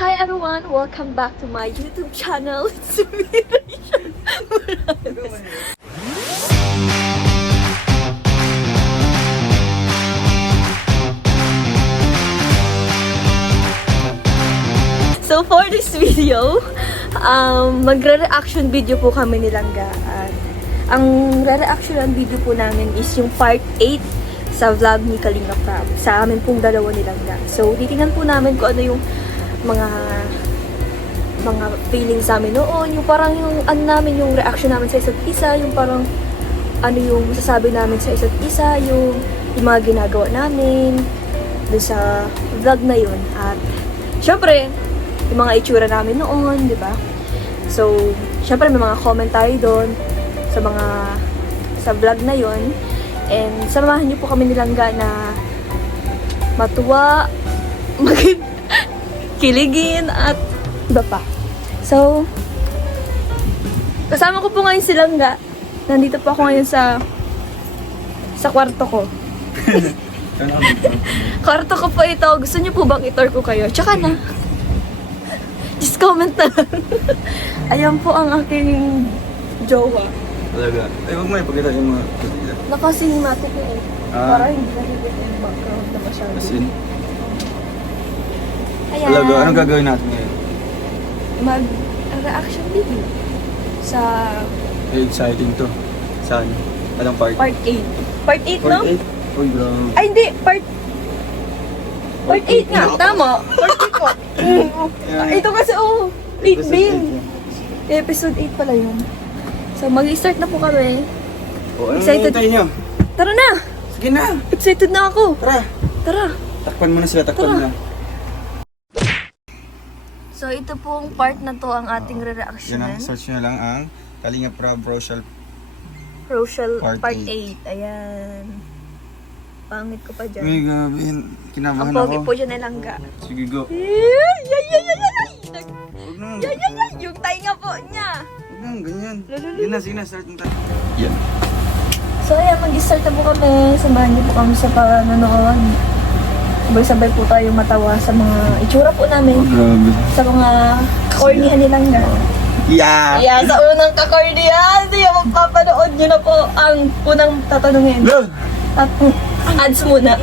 Hi everyone! Welcome back to my YouTube channel. It's me, Rachel Morales. So for this video, magre-reaction video po kami ni Langga. At ang re-reaction video po namin is yung part 8 sa vlog ni Kalinga Prab. Sa amin pong dalawa ni Langga. So titingnan po namin kung ano yung mga feelings namin noon, yung parang yung ano namin, yung reaction namin sa isa't isa, yung parang ano yung masasabi namin sa isa't isa, yung mga ginagawa namin dun sa vlog na yun. At syempre, yung mga itsura namin noon, di ba? So, syempre may mga commentary doon sa vlog na yun. And samahan niyo po kami nilangga na matuwa, kiligin, at iba pa. So, kasama ko po ngayon si Langga. Nandito po ako ngayon sa kwarto ko. Kwarto ko po ito. Gusto niyo po bang i-tour ko kayo? Tsaka na. Just comment na lang. Ayan po ang aking jowa. Talaga? Ay, huwag mo ipagkita yung mga kapatid. Naka-cinematic na eh. Para hindi nakikita yung background na masyado. As in? Ayan. Talaga, anong gagawin natin ngayon? Mag-reaction video. Sa Ay, exciting to. Saan? Anong part? part 8. Part 8, no? Part 8? Uy, bro. Ay, hindi. Part 8 nga. Tama. Part 8 po. Ito kasi, 8 din. Episode 8 pala yun. So, mag-start na po kami. Excited? Anong nyo? Tara na! Sige na! Excited na ako. Tara! Tara. Takpan mo na sila, takpan mo na. So, ito pong part na to ang ating Yan re-reactionan. ang search nyo lang ang Kalinga Prab Rochelle. Rochelle Part part 8. 8. Ayan. Pangit ko pa dyan. Uy, gabi. Kinabahan Ang pogi ako. po dyan ay Langga. Sige, go. Yay! Huwag na. Yung tainga po niya. Huwag na, ganyan. Sige na, start na tayo. Yan. So ayan, mag-start na po kami. Samahan niyo po kami sa panonood. Sabay-sabay po tayo matawa sa mga itsura po namin. Grabe. Sa mga corneyhan ni Langga. Yeah! Yeah, sa unang kakorneyhan, siya magpapanood niyo na po ang unang tatanungin. Go! At ads muna.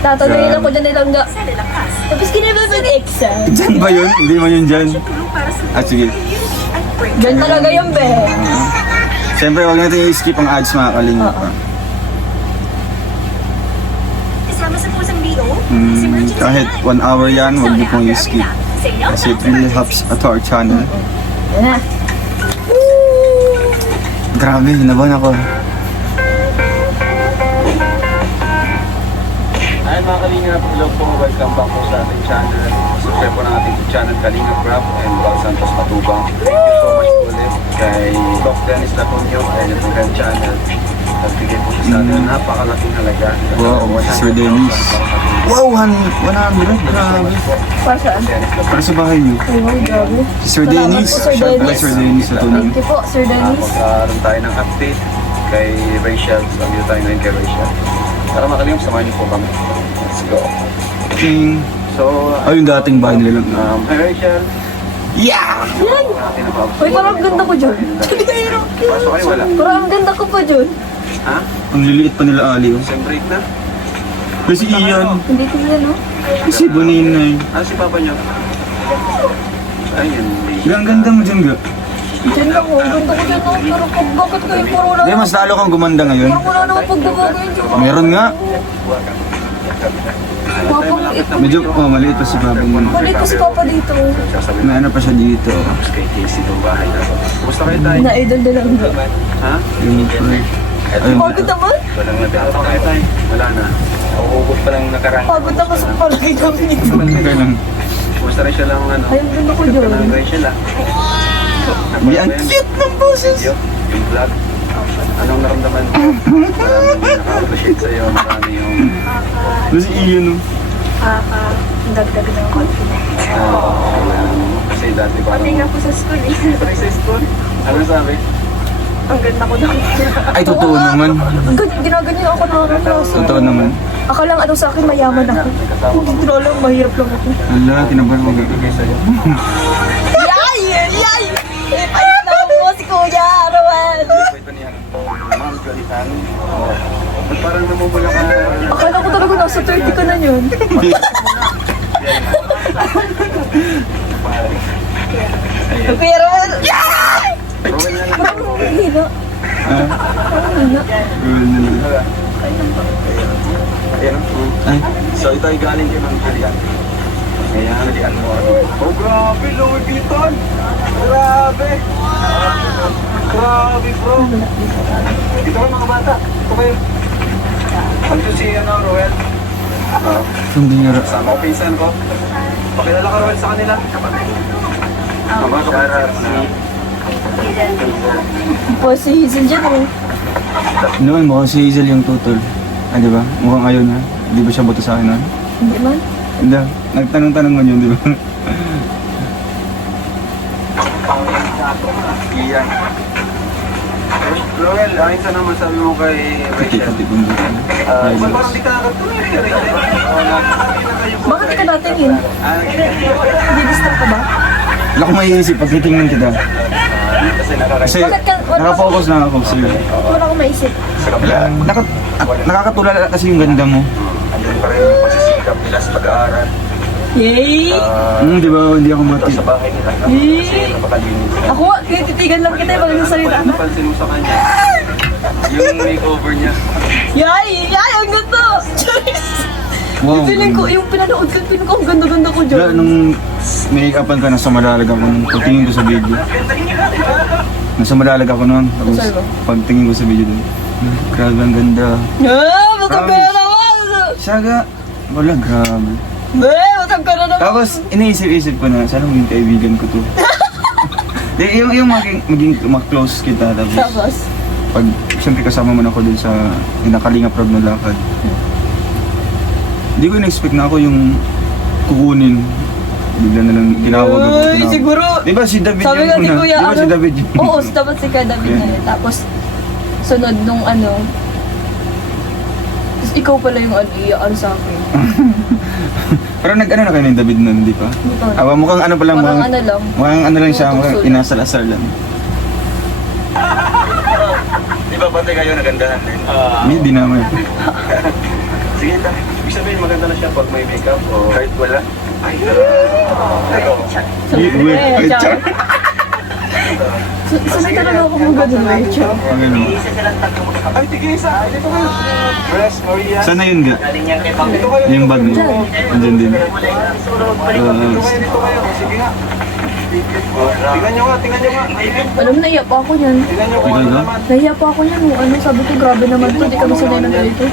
Tatanungin ako dyan ni Langga. Tapos kinaba ba yung exam? Diyan ba yun? Hindi mo yun dyan? Ah, sige. Dyan talaga yung be. Siyempre, huwag natin i-skip ang ads, mga Kalinga. Kasama sa pusang BO, Kahit 1 hour yan, huwag niyo pong i-skip. Kasi it really helps to our channel. Yan na. Grabe, hinabahan ako. Hi mga Kalingap, hello po, welcome back po sa ating channel. Subscribe po ng ating channel Kalinga Prab and Val Santos Matubang. Thank you so much po ulit kay Doc Dennis Latonio and yung kanyang channel. Nagbigay po siya sa atin ng napakalaking halaga. Wow, Sir Dennis. Wow, 100. Grabe. Para saan? Para sa bahay niyo. Ay, wow, grabe. Si Sir Salamat Dennis. po, Sir Shout out Dennis. Sir Dennis sa tunay. Thank you po, Sir Dennis. Magkaroon tayo ng update kay Rachel. So, andito tayo ngayon kay Rachel. Tara mga Kalingap, samahan niyo po kami. Let's go. King. So, Ay, yung dating bahay nila. hi Rachel. Yeah! Uy, parang ang ganda ko dyan. Pasok kayo, wala. Parang ang ganda ko pa dyan. Ha? Ang liliit pa nila Ali. Oh. Sem break na? Kasi Ian. Hindi ko yan, no? Kasi Boninay. Ano si Papa niyo? Ayun. Ang ganda mo dyan, ga. Diyan ako, ang ganda ko dyan, no? Pero pag bakit kayo puro wala Hindi, mas lalo kang gumanda ngayon. Parang wala naman pagbabago yun dyan. Meron nga. Papang ito. Medyo, maliit pa si Papa mo. Mali ko si Papa dito. May ano pa siya dito. Tapos kay Casey itong bahay na. Kumusta kayo tayo? Na-idol na lang ba? Ha? Yung pre. Ayun. Pagod naman. Walang natapos kayo tayo. Wala na. Nauubos pa lang nakarang. Pagod ako sa palagay namin ito. Okay lang. Kumusta rin siya lang ano? Ay, ang ganda ko Ganda dyan. ng Rachel ah. Hindi, ang cute ng boses. Video? Yung vlog? Anong naramdaman mo? Maraming nakaka-appreciate sa'yo. Marami yung... Kasi Ian, oh. Dagdag na ang confidence. Kasi dati parang... Pati nga po sa school eh. Pati sa school? Ano sabi? Ang ganda ko daw. Ay, totoo naman. Ginaganyan ako na ng klase. Totoo naman. Akala nga daw sa akin mayaman ako. Hindi ko alam, mahirap lang ako. Ala, kinabahan ko. Yay! Yay! Ipayos na po si Kuya Rowan! Ito niya. Ma'am, Jolitan. Parang namumula ka na. Akala ko talaga nasa 30 ka na yun. Kuya Rowan! Yay! Rowan yan. Parang hina. Ah, Parang hina. girl na lang. Ayan. Ay, So ito ay galing kay Ma'am Julian. Ayan, Julian mo. Oh, grabe, Louis Vuitton! Grabe! Grabe, bro! Dito kayo mga bata. Ito kayo. Ito si Roel. hindi nga ra. Sama ko pinsan ko. Pakilala ka Roel sa kanila. Mama, kapara si... Po si Hazel dyan eh. Noon, mukhang si Hazel yung tutol. Ah, di ba? Mukhang ayaw na. Di ba siya boto sa akin noon? Hindi man. Hindi. Nagtanong-tanong mo yun, di ba? Iyan. Roel, ayun sa naman sabi mo kay Rachel. Kati-kati kong dito. Ba't parang di ka nakatuloy kay Rachel? Bakit di ka natingin? Hindi distract ka ba? Wala akong maiisip pag titingnan kita. Kasi nakakasya. Kasi Bakit ka- wala- nakafocus na ako sa'yo. Wala akong maisip. Sa kabila. Nakakatulala kasi yung ganda mo. Andun pa rin yung pagsisikap nila sa pag-aaral. Yay! Di ba? Hindi ako mati. Sa bahay nila. Eh. Kasi napakalinis. Ako nga, tinititigan lang kita pag nagsasalita na. Napansin mo sa kanya. Yung makeover niya. Yay! Yay! Ang ganda! Wow. Feeling ko, yung pinanood ko, feeling ko, ang ganda-ganda ko Wala, dyan. nung make-upan ka, nasa malalag ako nung pagtingin ko sa video. Nasa malalag ako noon. Tapos Saan ba? pagtingin ko sa video doon. Grabe, ang ganda. Ah! Matagpera naman! Saga, wala, grabe. Matagpera naman! Tapos, iniisip-isip ko na, sana maging kaibigan ko to. yung maging close kita. Tapos? Pag, siyempre kasama mo na ako dun sa Kalingap Rob na lakad. Hindi ko in-expect na ako yung kukunin. Bigla na lang tinawag ako. Uy, siguro. Di ba si David Sabi yung nga ni una? Kuya, Di ba si David yung Oo, dapat si Kuya David na yun. Tapos, sunod nung ano, tapos ikaw pala yung ano sa akin. Pero nag-ano na kayo ng David nun, di ba? Hindi pa. Awa, mukhang ano pa lang. Parang mukhang- ano lang. Mukhang ano lang siya, Mukhang mukhang tukso lang. inasal-asal lang. Di ba pati kayo nagandahan din? Hindi naman. Sige, ibig sabihin maganda na siya pag may makeup o kahit wala. Ay, Wait, char. Sanay talaga ako mga ganun, Rachel. Ang ano. Ay, tigisa! Dito kayo! Press, Maria. Sana yun ga? Dito kayo. Yung bag mo. Andyan din. Dito kayo. Sige nga. Tingnan nyo nga, tingnan nyo nga. Alam mo, naiya pa ako yan. Tingnan nyo kung Ikaw ano ba? naman. Naiya pa ako yan. Ano, sabi ko, grabe naman to. Di kami sanay ng ganito.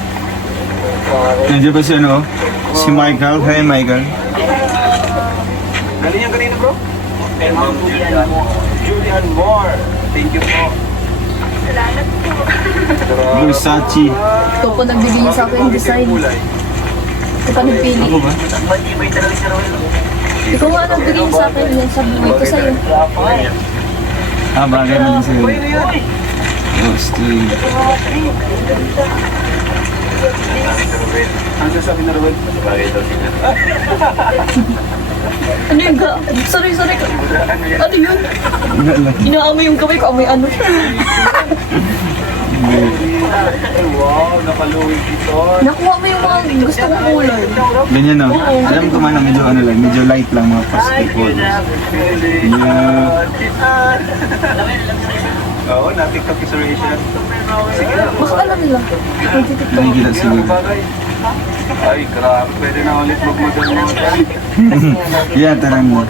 Nandiyan pa si ano? Si Michael. Hey Michael. Galing yan kanina, bro? Ma'am Julian Moore. Thank you po. Salamat po. Versace. Ito po nagbibigay sa akin yung design. Ito pa nagpili. Ako ba? Ikaw nga nagbigay sa akin yan. Sabi ko sa'yo. Ah, bagay mo din sa'yo. Ano yan? Oh, Steve. Ang sasabi na Ruel? Masabagay daw sila. Ano yung ga? Sorry. Ano yun? Wala. Inaamoy yung kamay ko. Amoy ano siya. Ay, wow, naka-Louis Vuitton. Nakuha mo yung mga gusto kong kulay. Ganyan no? Alam ko man, medyo ano lang, medyo light lang mga pastel colors. Oo, na-TikTok is Rachel. Sige na. Baka alam nila. Nagtitiktok. Nakikita Sige siguro. na, bagay. Ay, grabe. Pwede na ulit mag-model-model. Yeah, tara mo.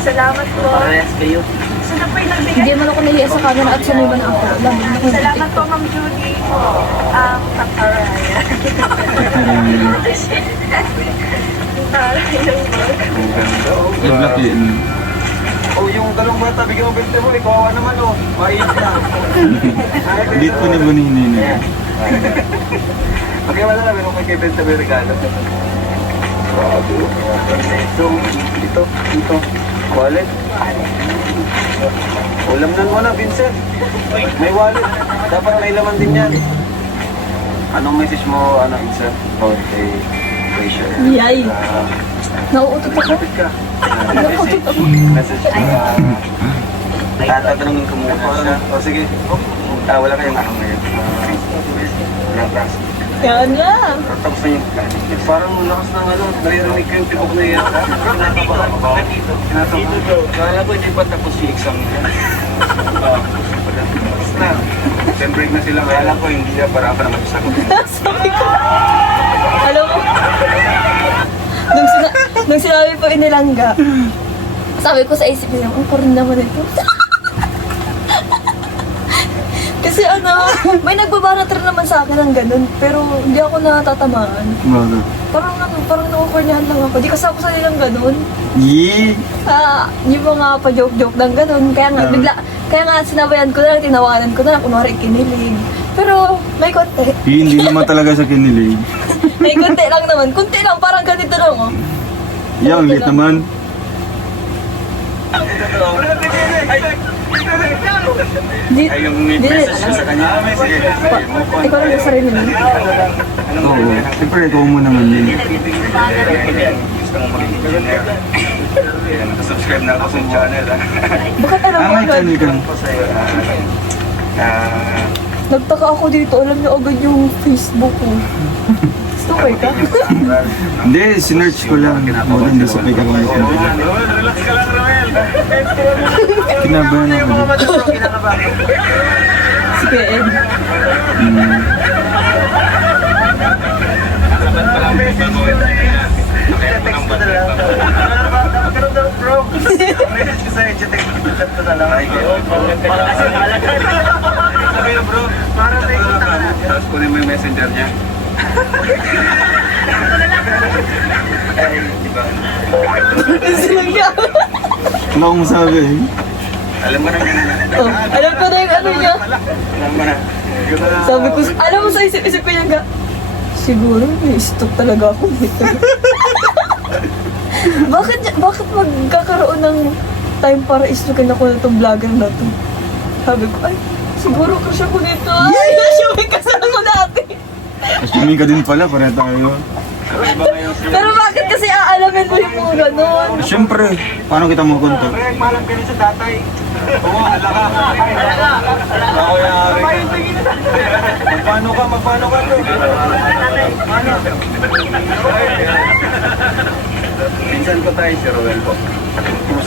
Salamat po. Saan po yung nagbigay? Hindi man ako nahiya sa camera at sanay ba na ako. Alam mo, ako Salamat po, Ma'am Judy. Takaraya. Black yun. Oh, yung dalawang bata, bigyan mo 20 mo. Ikaw naman, oh. Mait na. Dito ko ni Bonini na. Okay, wala na. Meron kay 20 may regalo. So, dito. Wallet? Ulam na mo na, Vincent. May wallet. Dapat may laman din yan. Anong message mo, Vincent? About kay Rachel? Yay! Nauutot ako. Kapit ka. Nauutot ako. Message ka. Tatanungin ko muna siya. O sige. Wala kayong ano ngayon. Walang class. Yan nga. Tapos na yung parang lakas ng naririnig ko yung tibok na yan. Kinakabahan. Kala ko hindi pa tapos yung exam nila. Tapos na. Then break na sila. Kala ko hindi na para ako na magsasagot. Sabi ko. Alam mo, nung sinabi po inilangga, sabi ko sa isip niya, ang kurin naman ito. Kasi may nagbabarater naman sa akin ng ganun, pero hindi ako natatamaan. Bakit? Parang nakukurnihan lang ako. Di kasi ako sanay ng ganun. Yee! Yung mga pa-joke-joke ng ganun. Kaya nga sinabayan ko na lang, tinawanan ko na lang, kunwari kinilig. Pero may konti. Hindi naman talaga sa kinilig. May konti lang naman. Kunti lang, parang ganito lang oh. Yang lit naman. Di, Ay, yung may di- message ko sa kanya. Sige, Ikaw lang yung sarili mo. Oo. Siyempre, ikaw mo naman yun. Gusto mo maging engineer. Nakasubscribe na ako sa channel. Bakit alam mo May agad? channel ka. Ako sa'yo. Nagtaka ako dito, alam niyo agad yung Facebook ko. Stalker ka? Hindi, sinearch ko lang. Oo, hindi sa fake account. Relax ka lang, Romel. Kinabahan ako. Sige, Ed. Text ko na lang. Pero daw, bro. Message ko sa'yo, text ko na lang. Sabi na, bro. Para may kita ka. Tapos kunin mo yung messenger niya. Ay, di ba? Sinagya. Wala akong masabi eh. Alam mo na yun. Oh, alam ko na yung ano niya. Alam mo na. Sabi ko, alam mo sa isip-isip ko niya ga, siguro may stop talaga ako dito. bakit magkakaroon ng time para istukin ako na itong vlogger na to? Sabi ko, ay, siguro crush ako nito. Ay, siya may kasama ko dati. Assuming ka din pala, pare tayo. Pero bakit kasi aalamin mo yung mga ganon? Siyempre, paano kita makontak? Malam ka rin sa tatay. Oo, alaka. Ako yari. Magpano ka, bro? Paano? Pinsan ko tayo si Roel po.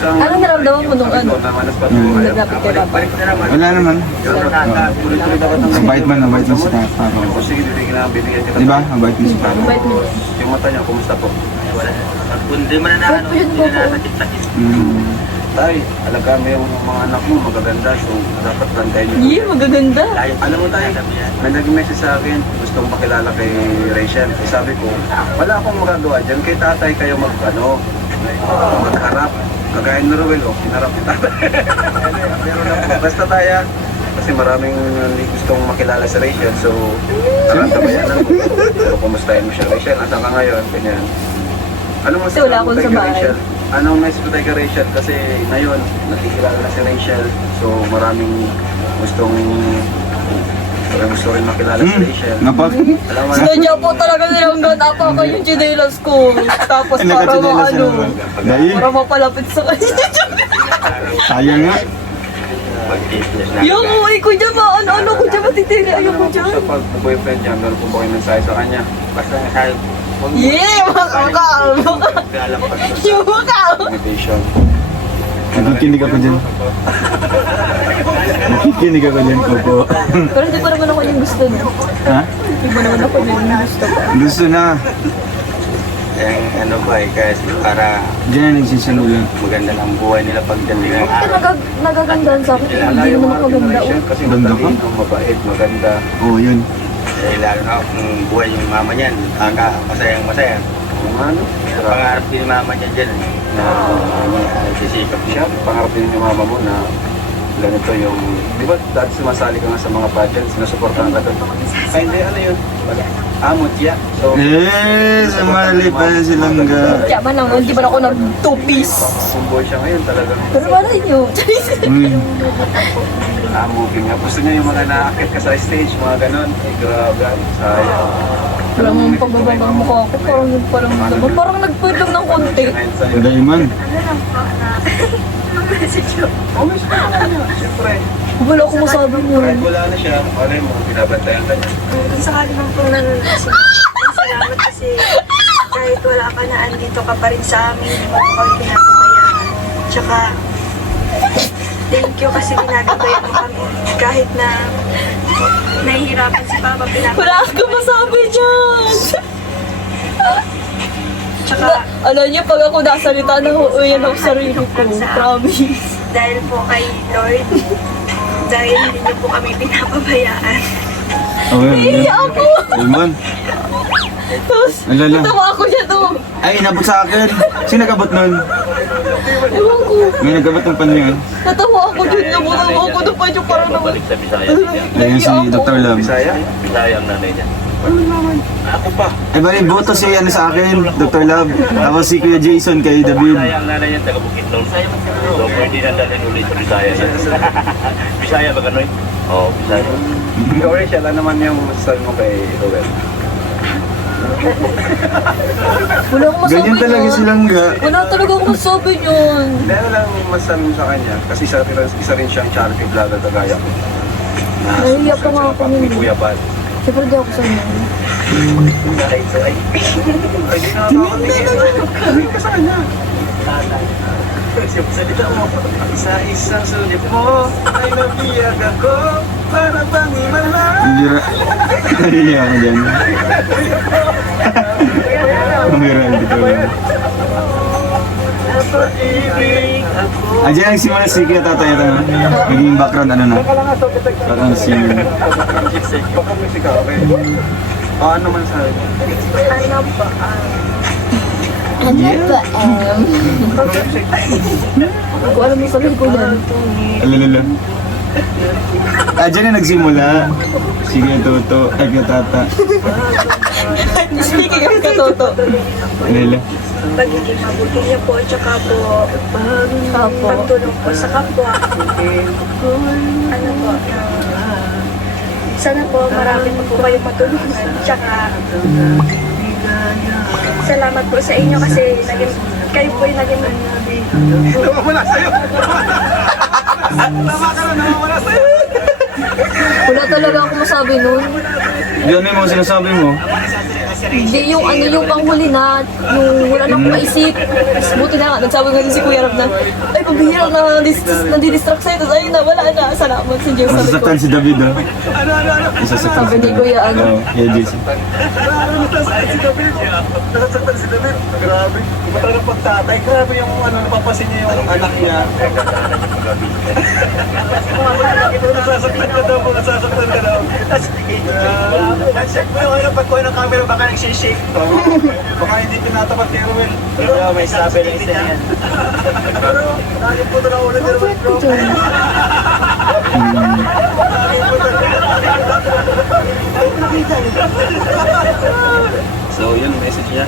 Anong naramdaman mo nung ano? Naglapit kay Papa? Wala naman. Mabait man si Papa. Sige, bibigyan kita. Di ba? Mabait man si Papa. Bait mo. Yung mata niya, kumusta po? Hindi mo na Ba't po yun ba po? Tay, alaga mo yung mga anak mo, magaganda. So, dapat bantayan niyo. Yee, magaganda. Alam mo tayo, may nag-message sa akin, gustong pakilala kay Rachel. Eh, sabi ko, wala akong magagawa dyan. Kay tatay kayo magharap. Kagaya ni Ruel, hinarap ni tatay. Pero lang, basta tayo, kasi maraming gustong makilala si Rachel. So, tabayanan mo. Pero kumustahin mo siya, Rachel, asan ka ngayon? Ganyan. Ano mo Kasi wala akong sa bahay. Rachel? Anong message ko tayo kay Rachel? Kasi ngayon, nakikilala na si Rachel. So, maraming gusto rin makilala si Rachel. Napak. Alam mo na, Sinadya po talaga nilang gata pa yung chinelas ko. Tapos para Nakachinelas ano, na. Dahil, para mapalapit sa kanya. sayang nga. Yung uwi ko dyan, ano ko dyan, matitili, ayaw ko dyan. sa pag-boyfriend niya, meron po ba kayo mensahe sa kanya? Basta sabi, huwag mo Yeah, mukha. Yung mukha. Motivation. Nakikinig ako dyan. Nakikinig ako dyan, Popo. Pero hindi pa naman ako yung gusto niya. Ha? Hindi pa naman ako yung gusto ko. Gusto na. yung ano ba kasi para Diyan na nagsisimula. maganda lang buhay nila pagdating ng Bakit araw. nagagandahan sa akin? Kilala Hindi yung naman mga ako ganda. Rachel kasi Ganda ka? matalino, mabait, maganda. Oo, yun. Eh, lalo na kung buhay yung mama niyan, masayang masaya. Kung ano, Pangarap din ni mama niya dyan. na Nagsisikap siya, niya. pangarap din yung mama mo na ganito yung, di ba dati sumasali ka nga sa mga pageants, sinusuportahan ka doon. Ay hindi, ano yun? Mutya. So, Sumali pa yan silang ga. Kaya man lang, hindi ba ako nag-two-piece? Sumboy siya ngayon talagang Pero wala nyo. moving nga. Gusto niya yung mga naakit ka sa stage, mga ganon. Ay, grabe. Sayang. Parang yung pagbaba ng mukha ko, parang yung parang naman. Parang nag-point lang ng konti. Ngayon sa'yo. Daiman. Ano lang po na message ko. Oh, may sabi ka niya. Siyempre. Wala akong masabi niyo. Kahit wala na siya, ano mo, binabantayan ka niya. Kung sakali man pong nanonood siya, salamat kasi kahit wala ka na, andito ka pa rin sa amin, hindi mo kami pinapabayaan. Tsaka, thank you kasi ginagabayan mo kami. Kahit na nahihirapan si Papa, pinapabayaan. Wala akong masabi dyan. Tsaka, Alam niyo, pag ako nasalita, nahuuyan ako sa sarili ko. Promise. dahil po kay Lord, dahil hindi niyo po kami pinapabayaan. Okay, Iiyak ako. Daiman. Tapos, Alala. natawa ako dyan, oh. Ay, inabot sa akin. Sino nagabot nun? Ewan ko. May nagabot ng pan yan. Natawa ako dyan, nabutawa ako doon pa yung parang naman. Ayun si Dr. Love. Bisaya? Bisaya ang nanay niya. Ako pa. Ay, bali, boto si ano sa akin, Dr. Love. Tapos si Kuya Jason kay David. Bisaya ang nanay niya, taga Bukidnon. So, pwede na dalhin ulit sa Bisaya. Bisaya ba gano'n? Oo, Bisaya. Ikaw, Rachel, ano naman yung masasabi mo kay Rowell? Wala akong masabi Ganyan talaga yun. silang ga. Wala talaga akong masabi yun. Dahil lang masasabi mo sa kanya, kasi isa rin siyang charity vlogger kagaya ko. Nahihiyak pa nga ako Ni nun. Kuya Bal. Siyempre di ako sanay. Ay, di na ako ka sa kanya. Salita mo. Sa isang sulit mo, ay nabiyag ako, para bang imala. Bira. Nahihiya ako dyan. Bira, Dr. Love. Pag-ibig ako. Andiyan nagsimula si Kuya Tatay ito. Naging background ano na. Background singer. Baka musika, okay? Ano man sabi mo? Ano ba? Ano ba, Kung alam mo sabihin ko yan. Alalala. Diyan na nagsimula. Si Kuya Toto. Ay, Kuya Tata. Speaking of katoto. Alala. Pagiging mabuti niyo po, tsaka po, Apo. pagtulong po sa kapwa. Ano po, sana po marami pa po kayong matulungan. Tsaka, salamat po sa inyo kasi kayo po yung naging Nawawala sa'yo! Tama ka na, nawawala sa'yo! Wala talaga akong masabi nun. Yan may mga sinasabi mo. Hindi yung ano yung panghuli na, yung wala na akong maisip. Tapos buti na nga, nagsabi nga din si Kuya Rob na, ay, pabihira na nandidistract sa'yo. Tapos ayun na, wala na. Salamat sa Diyos. Sabi ko, Masasaktan si David, oh. Masasaktan Sabi ni Kuya, ano? Oo, Kuya Jason. Nasasaktan si David. Nasasaktan si David. Grabe. Iba talaga pagtatay. Grabe yung ano, napapasin niya yung anak niya. Nasasaktan ka daw po. Nasasaktan ka daw. Check mo yung ano, pagkuha ng camera, baka nagsishake. Baka hindi pinatapat ni Ruel. Pero may sabi na isa yan. Pero, lagi po na ulit ni Ruel, bro. So, yun, message niya.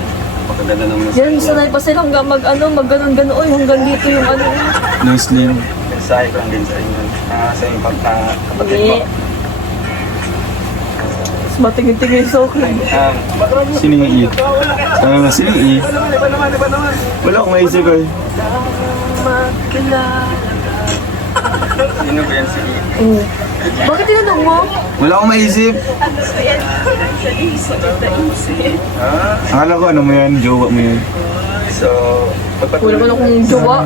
Pagkaganda ng message. Yan, sanay pa sila hanggang mag ganon. Oy, hanggang dito yung ano. No slim. Mensahe ko lang din sa inyo. Sa inyong kapatid Hindi. mo. Tapos matingin-tingin sa akin. Sino yung E? Tama nga, sino yung E? Iba naman. Wala akong maisip, eh. Sino ba yan si E? Oh. Bakit tinanong mo? Wala akong maisip. Akala ko ano mo yan, jowa mo yan. So, Wala pagpatuloy. man akong jowa.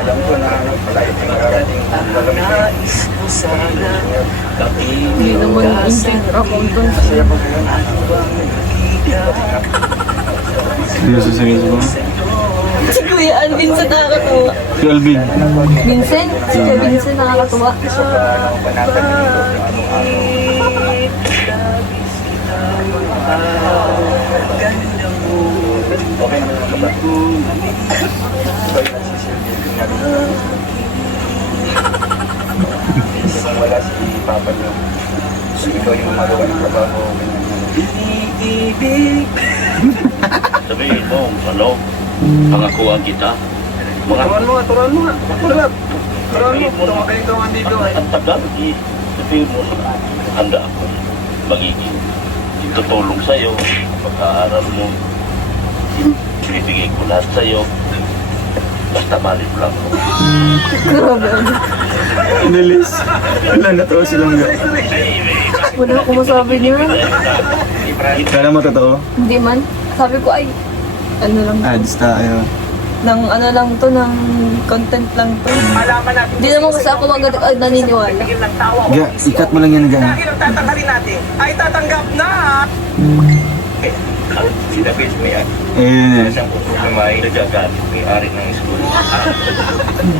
Alam ko na ano, palagi yung karating Hindi naman engineer accountant. Masaya po yun. Seryoso, seryoso ba? Si Kuya Alvin sa nakakatawa. Si Alvin. Vincent? Si Kuya Vincent nakakatawa. Sobrang panatan ng ito. Okay naman yung kabat. So, yun ang sisilbi. Ingat. Kung wala si Papa niyo, so ikaw yung magawa ng trabaho. Sabihin mo, ano, pangakuan kita. Mga Turuan mo nga. Turuan mo. Turuan dito. ang tagal, sabihin mo, handa ako magiging tutulong sa'yo, pag-aaral mo, ibibigay ko lahat sa'yo, basta mali mo lang ako. Inalis. Wala, natawa silang ga. Wala akong masabi niya. Kala mo totoo? Hindi man. Sabi ko ay, ano lang to. Ads tayo. Nang ano lang to, ng content lang to. Malaman natin. Hindi naman kasi ako agad naniniwala. Bigyan ng tawa. Ga, ikat mo lang yan ga. Lagi nang tatanggalin natin. Ay tatanggap na. Si David may Eh, isang problema ay nagagalit, may ari ng school.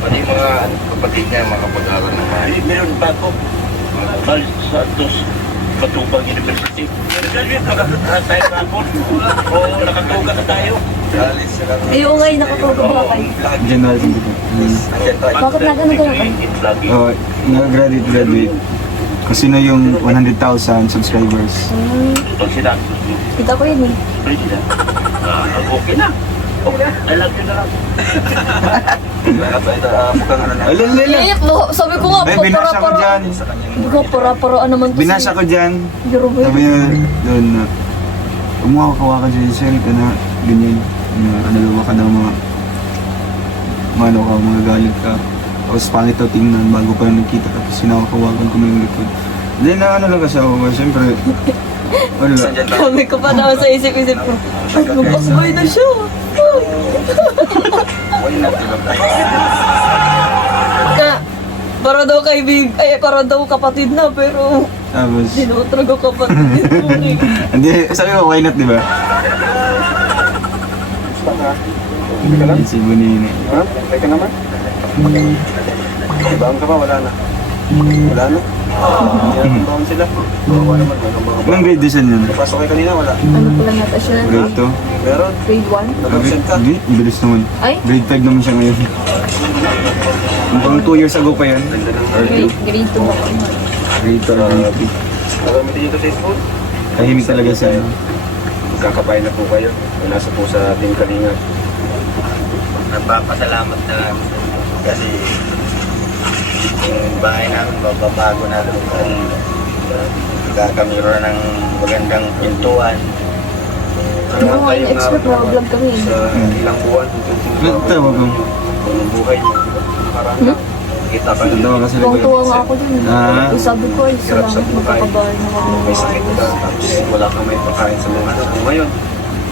Pati yung mga kapatid niya, mga kapag-aaral ng mga. Meron ba ako? Carl Santos, Matubang University. Nag-graduate ka ba tayo kapon? O nakatuga ka tayo? Ayun nga, nakatuto ba kayo? general dito. Bakit nagano kayo? Lagi. Oh, graduate. Kasi na yung 100,000 subscribers. Pag sinabi, Kita ko yun eh. President, okay na. Okay, I love you na lang. Mukhang ano na. Alala. Iyak mo. Sabi ko nga, Ay, binasa ko dyan. Sabi ko, para-para naman to Binasa ko dyan. Yoruba Sabi niya doon na umuha ka dyan sir ka na ganyan. Analawa ka daw mga mano ka, mga galit ka. Tapos pangit daw tingnan bago pa yung nagkita. Tapos sinakawagan ko na yung likod. Then na ano lang kasi ako, siyempre, wala. Sabi ko pa naman sa isip-isip ko, ay, magpasbay na siya. Ka, para daw para daw kapatid na, pero Tapos, sinutrag ko kapatid. hindi, sabi ko, why not, di ba? Si Bonini. Ha? Okay ka naman? Ibang ka ba? Wala na. Wala na? Yan, baon sila. Bawa naman. Anong grade din yun? Napasok kayo kanina, wala. Ano pala nata siya? Grade 2? Meron. Grade 1? Nag-absent ka. Hindi, bilis naman. Ay? Grade 5 naman siya ngayon. Mukhang 2 years ago pa yan. Or 2. Grade 2 ako. Grade 2 or grade 3. Nagamitin dito sa school. Tahimik talaga siya. No? Magkakabayan na po kayo. Wala sa po sa Team Kalinga. Nagpapasalamat na lang kasi yung bahay namin mababago na lang. Kakamiro na ng magandang pintuan. Ano nga, extra problem kami. Sa ilang buwan. Tawag ko. Kung buhay mo. Parang kita ka Tawa na. ka sa Tuwang-tuwa nga likod. ako dun. Ah. Sabi ko ay, salamat magkakabahan na ako. May sakit ka. Tapos wala kang may pagkain sa mga anak mo. Ngayon,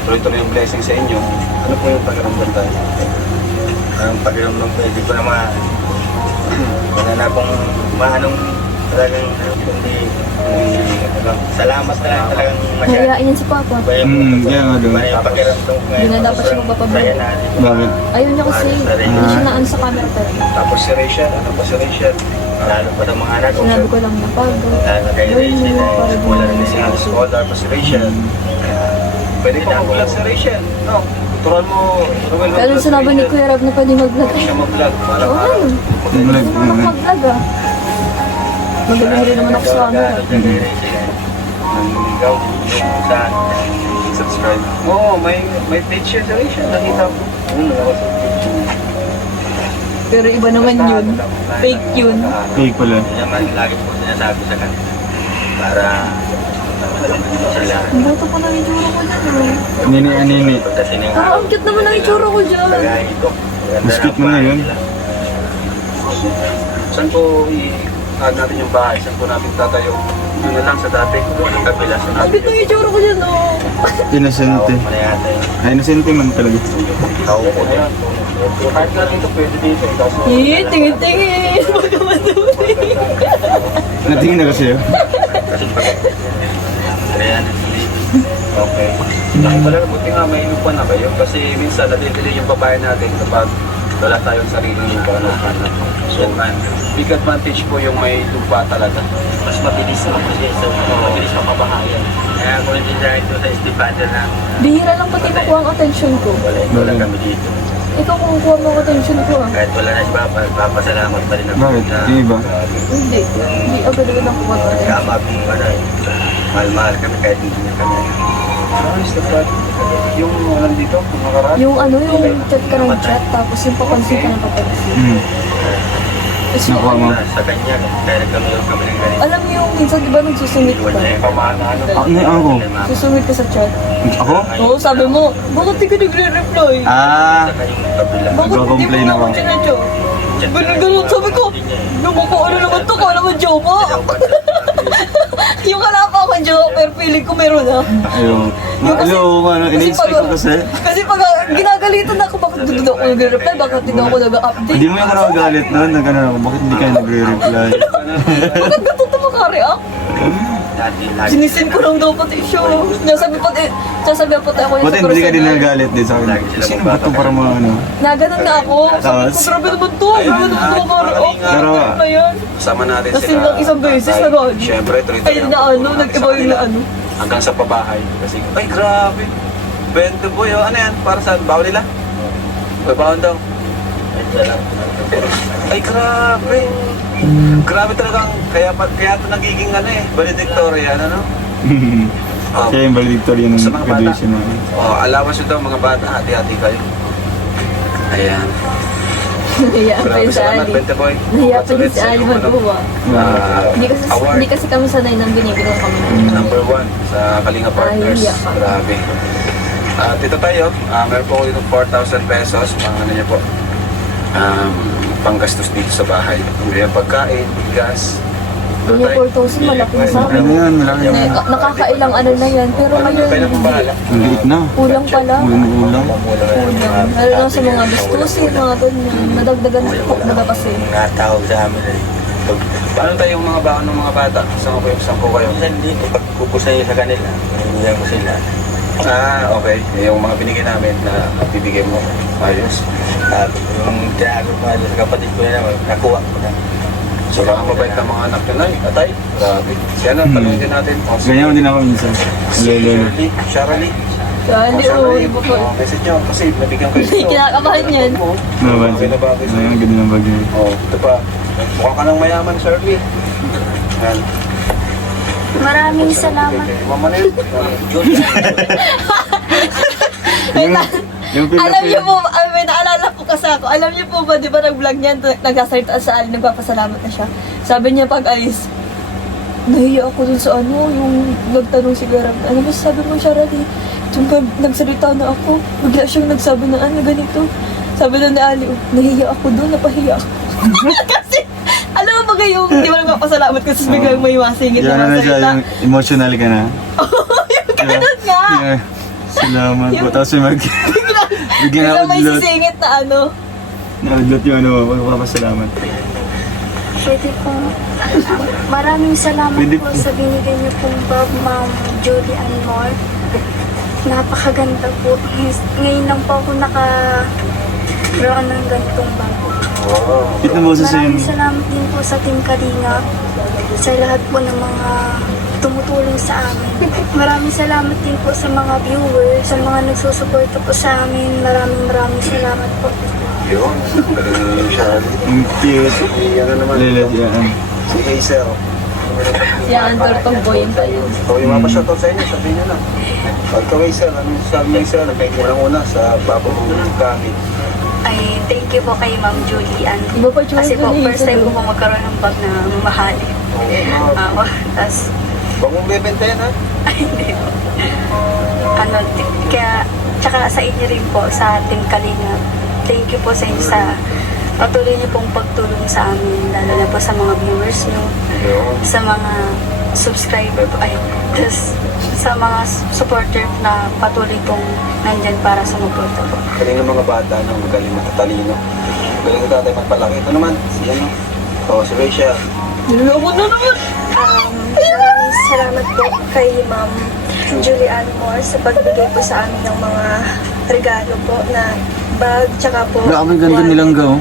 tuloy-tuloy yung blessing sa inyo. Ano po yung pakiramdam tayo? Ang pakiramdam ko, hindi ko na wala na akong maanong talagang salamat na lang talagang masyado. Nahiyain yan si Papa. Kaya nga doon. Yung pakiramdam ko ngayon. Hindi na dapat siya magpapabalik. Kaya natin. Bakit? Ayaw niya kasi, hindi siya naan sa camera talaga. Tapos si Rachel, ano pa si Rachel? Lalo pa ng mga anak ko. Sinabi ko lang na pagod. Lalo kay Rachel ay wala rin Si siya. Scholar pa si Rachel. Pwede pa mag-vlog si Rachel. No? Turuan mo, Ruel, Kaya nung sinabi ni Kuya Rab na pwede mag-vlog. siya mag-vlog. Parang Oo, ano? Vlog. Gusto ko mag-vlog ah. Magaling rin naman ako sa camera. nanligaw. Sa Subscribe. Oo, may page siya si Rachel. Nakita ko. Pero iba naman yun. Fake yun. Fake pala. naman lagi po sinasabi sa kanila para sila Ang boto pa ng itsura ko dyan. Nini. pagdating ng Parang ang cute naman ang itsura ko dyan. kaya ito. Mas cute mo na yun. Saan po i-add natin yung bahay? Saan po natin tatayo? Doon na lang sa dati. Ang kabila sa Ang natin. cute ng itsura ko dyan oh. Inosente. Ano yata yun? Ay, inosente man talaga. Tao po din. Kahit natin ito, pwede dito. Kaso, Eh, tingin-tingin. Baka madumi. Natingin na kasi yun. Kasi pag kaya okay. Laki pala, buti nga may inupan na kayo. Kasi minsan, nadidili yung babae natin kapag wala tayong sariling lupa na hanap. So, big advantage po yung may lupa talaga. Mas mabilis na. Mabilis mapabahayan. kaya kung hindi dahil ito sa estipado na Bihira lang pati makuha ang attention ko. wala kami dito. Ikaw kumukuha mo ang attention ko ah. Kahit wala na si Papa, papasalamat pa rin ako. Bakit? Yung iba? Hindi. Hindi agad-agad ang kuha ko. Kama mahal-mahal kami kahit hindi niya kami. Nice, dapat. Yung nandito, yung nakaraan. Yung ano, yung chat ka ng chat, tapos yung papansin ka ng papansin. Hmm. Tapos Nakuha mo? Sa kanya, kaya kami ng ganito. alam mo yung minsan di ba nagsusungit Iwan ka? niya yung pamana, ano. Ako? Susungit ka sa chat. Ako? Oo, sabi mo, bakit di ka nagre-reply? Ah, Saka yung kabila. Bakit di mo Nagko-complain naman ako. sinadyo? Ganun, sabi ko, ano naman to, kala mo joke. Yung kala pa ako joke, pero feeling ko meron ah. ayun. Ayun, ano, in-expect ko kasi. Kasi pag ginagalitan ako, bakit hindi ako nagre-reply, bakit hindi ako nag-update? Hindi mo yung nakagalit noon, nagano ako, bakit hindi kayo nagre-reply? Bakit ganito ito makareact? Lagi. Sinisin ko lang daw pati siya. Sasabi pati ako yung Buti hindi ka din nagalit din sa akin. Sino ba ito para mga ano? Naganon nga ako. Sabi ko, Tapos? grabe naman to. Grabe naman to makareact. Pero, Ano yan? Kasama natin Kasi sila. lang isang beses Tay. na gano'n. Siyempre, tuloy Ay, na ano, nag-iba yung na ano. Hanggang sa pabahay. Kasi, ay grabe. Bento boy, oh. Ano yan? Para saan? Bawal nila? Ay, bawal daw. Ay, grabe. Grabe talagang, kaya ito nagiging ano eh, valedictorian, ano? Oh, kaya yung valedictorian ng Sa mga bata. graduation namin. oh, allowance yun daw mga bata, hati-hati kayo. Ayan. Nahiya pa Grabe, yun sa salamat, Ali. Bente Boy. Nahiya pa yun Congrats sa Ali iyong, ano, magbuwa. award. Hindi kasi kami sanay nang binibigyan kami. Number 1 sa Kalinga Partners. Ay, iyak. Grabe. Dito tayo, meron po ako dito 4,000 pesos. Pang ano niya po, panggastos dito sa bahay. May pagkain, bigas. Yung 4,000 malaki na sa akin. Ano yan, malaki na. Nakakailang ano na yan. Pero Kaya na ngayon, pong bahala. Ang liit na. kulang pala. Ulang. Kulang. Lalo lang sa mga gastusin, mga ganyan. Nadagdagan po na kasi. Mga tawag sa amin ay Paano tayo yung mga baon ng mga bata? Saan ko kayo? minsan dito, pag kukusa niyo sa kanila, hindi mo sila. Okay. Yung mga binigay namin na bibigay mo. Ayos. At yung tinago ko sa kapatid ko na nakuha ko na. So, baka mabait ng mga anak nyo. Ay, atay. Grabe. Siya na, palungin din natin. Ganyan din ako minsan. Lolo. Shirley. Dali, oh, iba pa. Message nyo kasi nabigyan kayo. Hindi, kinakabahan yan. Nabagay. Pinabagay sa'yo. Ayun, ganda ng bagay. Oh, ito pa. Mukha ka ng mayaman, Shirley. Yan. Maraming salamat. Mama na yun. Yung Alam niyo po, may naalala po kasi ako. Alam niyo po ba, di ba nag-vlog niya, nagsasalita sa Ali, nagpapasalamat na siya. Sabi niya pag alis, nahiya ako dun sa ano, yung nagtanong si Garang, ano ba sabi mo siya, Radi? Yung pag nagsalita na ako, bigla siyang nagsabi na ano, ganito. Sabi na ni Ali, oh, nahiya ako dun, napahiya ako. Kasi, alam mo ba yung, di ba nagpapasalamat kasi biglang may masingit Yan na na siya, masalita. yung emotional ka na. Yung ganun nga! Yeah. Salamat po. Tapos yung biglang Biglang may outlook. sisingit na ano. Na-outlook yung ano, magpapasalamat. Pwede po. Maraming salamat Pwede po po. sa binigay niyo pong bag, Ma'am Julie Ann Moore. Napakaganda po. Ngayon lang po ako nakaroon ng ganitong bag. Ito mo sa Maraming salamat din po sa Team Kalinga, sa lahat po ng mga tumutulong sa amin. Maraming salamat din po sa mga viewers, sa mga nagsusuporta po sa amin. Maraming salamat po. Yun. Galing yung Shirley. Ang cute. Ano naman? Lilat yan. Si Hazel. Yan, tortong boy yun tayo. So, yung mga pa-shoutout sa inyo, sabihin nyo lang. Pagka Hazel, anong sabi mo Hazel? Nagkain mo lang una sa baba mong gamit. Ay, thank you po kay Ma'am Julie Ann. Iba pa tsura Kasi po, ni first time Hazel. ko po magkaroon ng bag na mamahalin. Tapos, Huwag mong bebenta yan, ha? kaya, tsaka sa inyo rin po, sa Team Kalinga, thank you po sa inyo sa patuloy niyo pong pagtulong sa amin, lalo na po sa mga viewers niyo, sa mga subscriber po, tas sa mga supporter na patuloy pong nandyan para sumuporta po. Galing ng mga bata, no? Magaling matatalino. Galing ng tatay magpalaki. Ito naman, si ano? Si Rachel. Niloko na naman! Maraming salamat po kay Ma'am Julie Ann Moore sa pagbigay po sa amin ng mga regalo po na bag, tsaka po Grabe, ganda wallet. nilang gaw.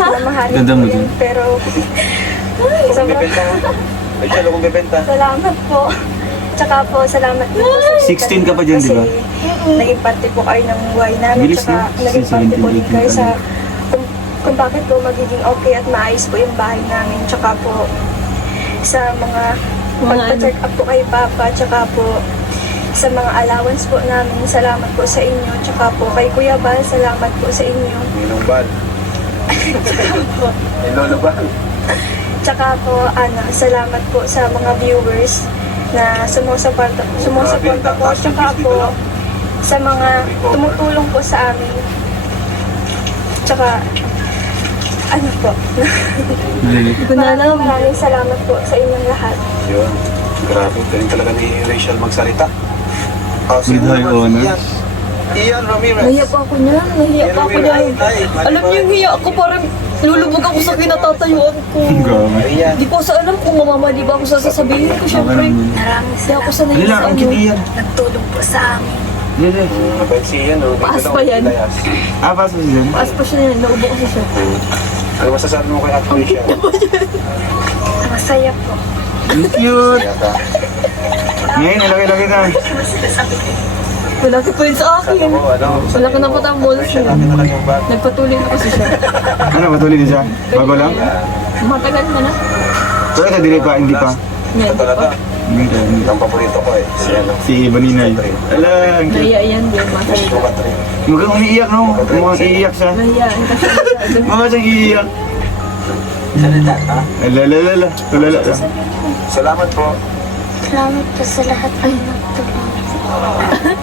Mamahalin Ganda po mo yun, din. pero Kung sobrang bebenta, ha? Rachel, kung bebenta. salamat po. tsaka po, salamat din po sa 16 ka pa dyan, di ba? Kasi naging parte po kayo ng buhay namin. Bilis Tsaka na. naging Si parte po 17, din kayo 18 sa kung bakit po magiging okay at maayos po yung bahay namin. Tsaka po sa mga pagpa-check up po kay Papa. Tsaka po sa mga allowance po namin. Salamat po sa inyo. Tsaka po kay Kuya Bal, salamat po sa inyo. Ninong Bal. Lolo Bal. Tsaka po, salamat po sa mga viewers na sumusuporta po. Tsaka po sa mga tumutulong po sa amin. Tsaka, po. Nalilig. Hindi ko na alam. Maraming salamat po sa inyong lahat. Yun. Grabe. Galing talaga ni Rachel magsalita. With high honors. Ian Ramirez. Nahiya pa ako niyan. Nahiya pa ako niyan. Alam niyo yung hiya ko, parang lulubog ako sa kinatatayuan ko. Grabe. Ian. Di ko sa alam kung mamamali ba ako sa sasabihin ko. Okay Siyempre, naman. Maraming hindi ako salamat. sanay Lila, sa ang ano. kiti yan. Nagtulong po sa amin. Lila. Mabait si Ian, no? Paas Ganda pa daw, yan. layas. Paso siya dyan. Paas pa siya yan. Naubo kasi siya. Ano masasabi mo kay Ate Rachel? Masaya po. Ang cute. Yata. Ngayon, laki-laki na. Malaki pa yun sa akin. Ako, ano? Malaki na po ang balls Rachel, niya. akin na lang yung bag. Nagpatuloy na kasi siya. Ano, patuloy na siya? Bago lang? Matagal na na. Pero ito, dili pa, hindi pa. Yan. Ito talaga. Hindi. Ang paborito ko eh. Si ano? Si Baninay. Ala, ang cute. Nahiya yan. Di masaya. Gusto ka rin. Mukhang umiiyak, no? Mukhang iiyak siya. Nahiyaan kasi siya. Mukha siyang iiyak. Salita, ha? Alalala. Tulala. Salamat po. Salamat po sa lahat ay nagtulong.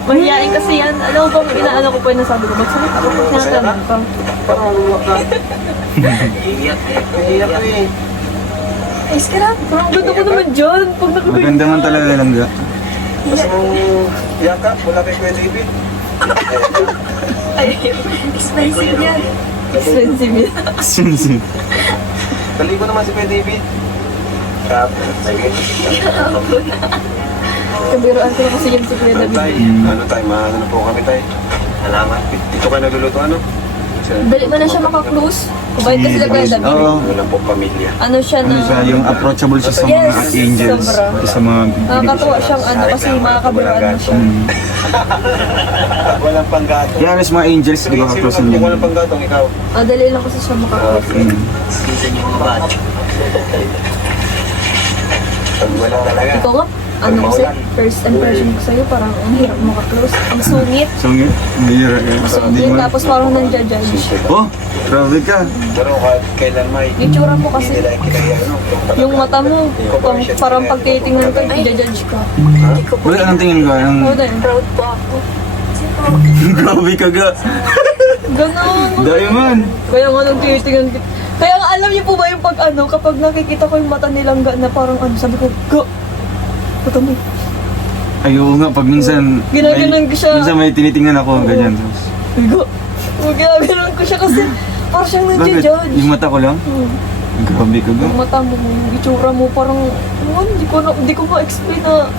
Mahiyain kasi yan. Alam mo bang inaano ko pa yung nasabi ko? Ba't sakit ako? Tinatanong pa. Parang luwak ka. Iiyak eh. Ay, sarap. Parang ganda ko naman dyan. Pag nakabay. Maganda man talaga langga. Gusto mong yakap? Wala kay Kuya David. Ay, expensive yan. Expensive yan. Sinsin. Baligo naman si Kuya David. Kap. Sige. Kabiruan ko na kasi yan si Kuya Ano David. tayo? Ano tayo? Maano na po kami tayo? Salamat. Dito kayo nagluluto ano? Dali mo na siya makaklose. Kubait kasi na Kuya David. Oo. Wala po pamilya. Ano siya na... Ano siya, yung approachable siya sa mga Yes, angels. sobra. Pati sa mga... Nakakatuwa siyang ano kasi makakabiruan mo siya. Walang panggatong. Kaya halos mga angels, di ba kaklose Kung niya? walang panggatong, ikaw. Dali lang kasi siya makaklose. Pag wala talaga. Ikaw nga, ano kasi, first impression ko sa'yo, parang ang hirap makaklose. Ang sungit. Sungit? Hindi Sungit, man. tapos parang nandiya-judge. Oh, grabe ka. Pero kahit kailan may Yung tsura mo hindi kasi, nila kinaya, ano? yung mata mo, parang pag titingnan ko, i-judge ka. Wala, anong tingin ko? Anong... Oo din. Proud po ako. Grabe ka ga. Ganon. Diamond. Kaya nga nung tinitingnan ko. Kaya nga alam niyo po ba yung pag ano, kapag nakikita ko yung mata nilang na parang ano, sabi ko, ga! Mata mo. Ayaw nga, pag minsan... Ginaganon ko siya. Minsan may tinitingnan ako, ganyan. Tapos, Ga! Ginaganon ko siya kasi parang siyang bakit? nandiya-judge. Yung mata ko lang? Grabe ka ga. Yung mata mo, yung itsura mo, parang, hindi ko ma-explain na,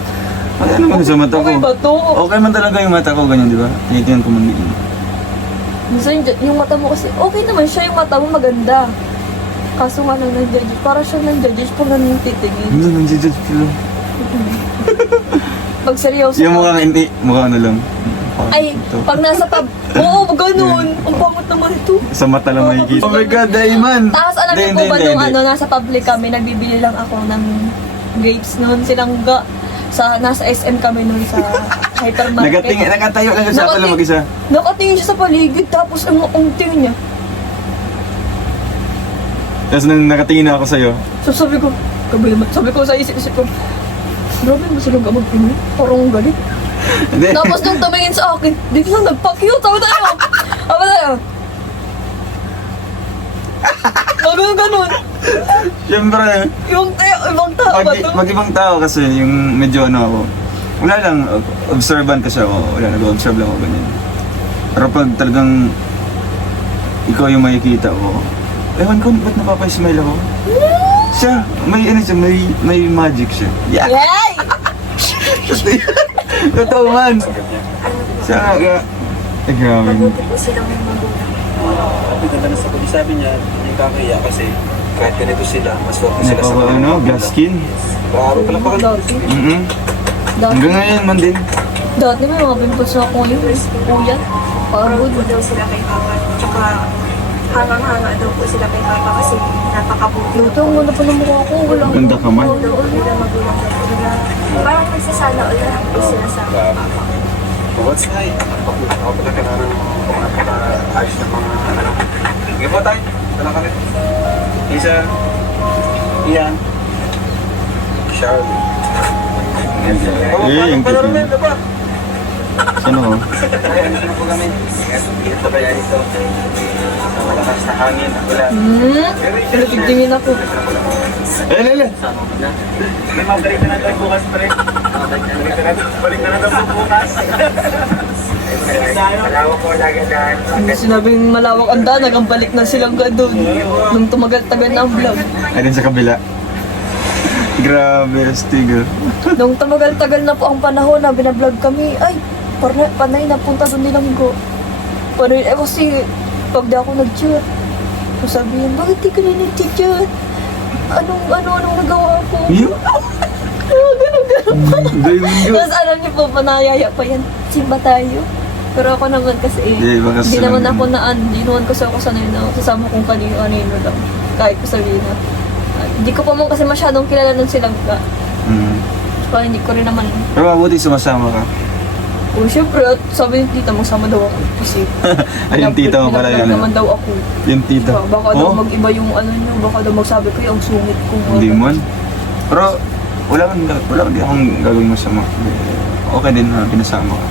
Ano naman sa mata ko? okay ba to? Okay man talaga yung mata ko, ganyan, di ba? Tinitingnan ko man din. Minsan yung mata mo kasi, okay naman siya, yung mata mo maganda. Kaso nga nang nandiya-judge, parang siya nandiya-judge pag nanititingin. Hindi, nandiyan sila. Pag seryoso Yung ka. mukha hindi, mukha ano lang. Ay, Ito. pag nasa oo, ganun. Ang pangot naman ito. Sa mata lang makikita. Oh my God, Diamond! Tapos alam niyo po ba nung ano, nasa public kami, nagbibili lang ako ng grapes noon, silang nasa SM kami noon sa hypermarket. Nakatayo lang siya pala mag-isa. Nakatingin siya sa paligid, tapos ang tingin niya. Tapos nang nakatingin na ako sa'yo, So sabi ko sa isip-isip ko, grabe mo silang magpingin, parang galit. hindi. Tapos nung tumingin sa akin, dito lang nagpa-cute, sabi tayo. Ganun. Siyempre, Yung ibang tao ba to? pag ibang tao kasi, yung medyo ano ako, wala lang, observant ka siya, wala, nag-observe lang ako ganyan. Pero pag talagang ikaw yung makikita ko, ewan ko, ba't napapay-smile ako? Siya, may ano siya, may magic siya. Yeah! Yay! Totoo man! Siya nga, grabe. Mabuti po silang may magulang. Ang ganda na sa pag sabi niya, hindi kakaya kasi kahit ganito sila, mas okay sila sa Ano, glass skin? Grabe pala pa. Mm-hmm. Dati, Hanggang ngayon man din. dati may mga pimples na ako yun. Kuya, pagod. Po daw sila kay Papa. Tsaka hangang-hanga daw po sila kay Papa kasi napakabuti. Luto, ang ganda pa ng mukha ko. Wala akong- Ganda ka man. Daw po nila magulang daw po nila. Parang nagsasala o lang po sila sa Papa. What's right? Ako pala ka na ng ayos ng mga ano. Sige po tayo. Tala kami. Isa. Ian. Charlie. yung Palaro cute. na ba? Sino ko? Ayan na po kami. Ito kaya ito. Sa malakas na hangin. Wala. Pinatigtingin ako. Lele. May mabalik na natin bukas pa rin. Balik na natin bukas. Malawak ko lagi dahil. Hindi sinabing malawak ang daan, nagambalik na silang doon. Nung tumagal-tagal na ang vlog. Ayun sa kabila. Grabe, astig. Nung tumagal-tagal na po ang panahon na binablog kami, ay, panay napunta doon nilang go. Panay, kasi pag di ako nag-chat, sabihin, bakit di ka na nag-chat? Anong nagawa ko? Yun? Ganun yun. Tapos alam niyo po, panayaya pa yan. Simba tayo. Pero ako naman kasi, baka hindi sa- naman ako hindi naman kasi ako sanay na kasama kong kanino lang. Kahit ko sabihin na. Hindi ko pa man kasi masyadong kilala nun silang ka. Kaya hindi ko rin naman. Pero mabuti sumasama ka. Oh, syempre, at sabi ni tita, magsama daw ako. Kasi, Ay, yung tita mo pala pinaplag yun. naman daw ako. Yung tita. Baka daw Oh, mag-iba yung ano nyo, baka daw magsabi ko yung sungit ko. hindi man. Pero wala man di akong gagawin masama. Okay din na pinasama ka.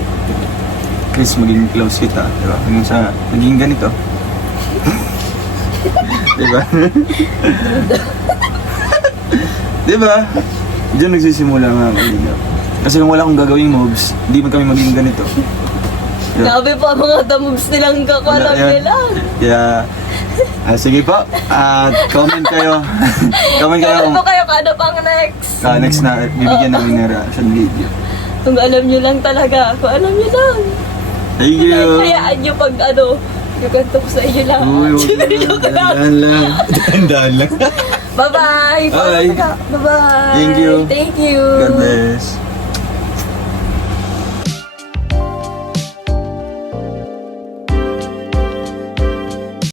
At least maging close kita, di ba? Hanggang sa naging ganito. Di ba? Di ba? Diyan nagsisimula mga kaibigan. Kasi kung wala akong gagawing moves, di man kami maging ganito. Yeah. Sabi pa mga damogs nilang kakwalam Wala yan. nila. Kaya, sige po. At comment kayo. Comment kayo. Ano kayo ano pang next? Next na, bibigyan namin ng reaction video. Kung alam nyo lang talaga, kung alam nyo lang. Thank you. Hayaan nyo pag yung kwento ko sa inyo lang. Uy, dahan lang. Dahan lang. Bye-bye! Bye. Bye-bye! Thank you. Thank you! God bless.